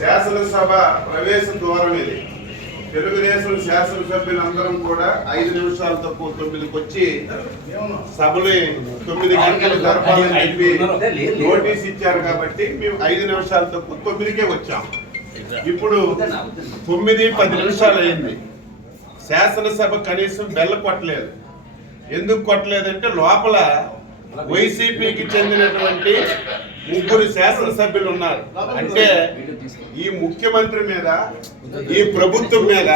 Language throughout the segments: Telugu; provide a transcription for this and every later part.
శాసనసభ ప్రవేశ ద్వారం ఇది. తెలుగుదేశం శాసనసభ్యులందరం కూడా 5 నిమిషాలు తక్కువ 9కి వచ్చి సభలు 9 గంటలు జరపాలని చెప్పి నోటీస్ ఇచ్చారు కాబట్టి మేము 5 నిమిషాలు తక్కువ 9కే వచ్చాం. ఇప్పుడు 9:10 నిమిషాలు అయింది. శాసనసభ కనీసం బెల్ల కొట్టలేదు. ఎందుకు కొట్టలేదంటే లోపల వైసీపీకి చెందినటువంటి 3 శాసనసభ్యులు ఉన్నారు. అంటే ఈ ముఖ్యమంత్రి మీద, ఈ ప్రభుత్వం మీద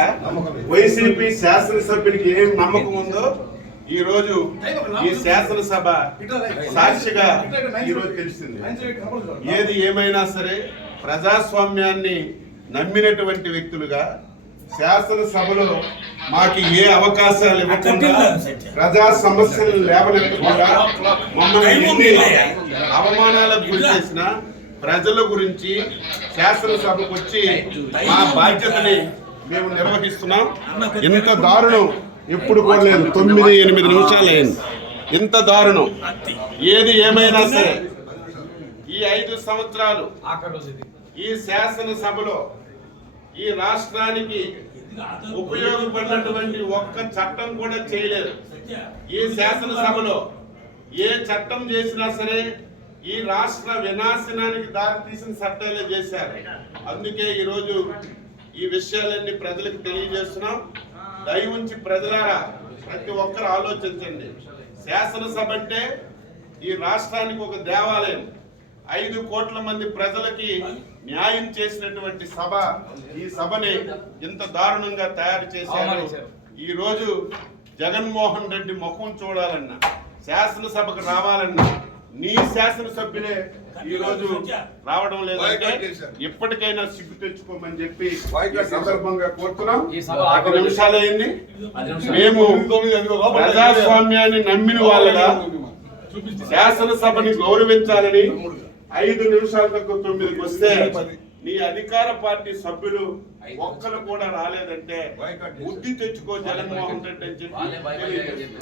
వైసీపీ శాసనసభ్యులకి ఏం నమ్మకం ఉందో ఈ రోజు ఈ శాసనసభ సాక్షిగా ఈరోజు తెలిసింది. ఏది ఏమైనా సరే ప్రజాస్వామ్యాన్ని నమ్మినటువంటి వ్యక్తులుగా శాసనసభలో మాకు ఏ అవకాశాలు ఇవ్వకుండా, ప్రజా సమస్యలు లేవనెత్తకుండా, మమ్మల్ని ఎన్ని అవమానాలకు గురి చేసిన ప్రజల గురించి శాసనసభకు వచ్చి మా బాధ్యతని మేము నిర్వహిస్తున్నాం. ఇంత దారుణం ఎప్పుడు కూడా లేదు. 9-8 నిమిషాలు అయింది. ఇంత దారుణం ఏది ఏమైనా సరే ఈ 5 సంవత్సరాలు ఈ శాసనసభలో ఈ రాష్ట్రానికి ఉపయోగపడినటువంటి ఒక్క చట్టం కూడా చేయలేదు. ఈ శాసనసభలో ఏ చట్టం చేసినా సరే ఈ రాష్ట్ర వినాశనానికి దారితీసిన చట్టాలే చేశారు. అందుకే ఈరోజు ఈ విషయాలన్నీ ప్రజలకు తెలియజేస్తున్నాం. దయ ఉంచి ప్రజలారా ప్రతి ఒక్కరు ఆలోచించండి. శాసనసభ అంటే ఈ రాష్ట్రానికి ఒక దేవాలయం. 5 కోట్ల మంది ప్రజలకి న్యాయం చేసినటువంటి సభ ఈ సభని ఇంత దారుణంగా తయారు చేశారు. ఈ రోజు జగన్మోహన్ రెడ్డి ముఖం చూడాలన్నా, శాసనసభకు రావాలన్నా నీ శాసనసభ్యులే ఈ రోజు రావడం లేదంటే ఇప్పటికైనా సిగ్గు తెచ్చుకోమని చెప్పి సందర్భంగా కోరుతున్నాం. 10 నిమిషాలు అయింది. మేము ప్రజాస్వామ్యాన్ని నమ్మిన వాళ్ళగా శాసనసభని గౌరవించాలని 5 నిమిషాల తక్కువ 9కి వస్తే నీ అధికార పార్టీ సభ్యులు ఒక్కరు కూడా రాలేదంటే బుద్ధి తెచ్చుకో జగన్మోహన్ రెడ్డి అని చెప్పి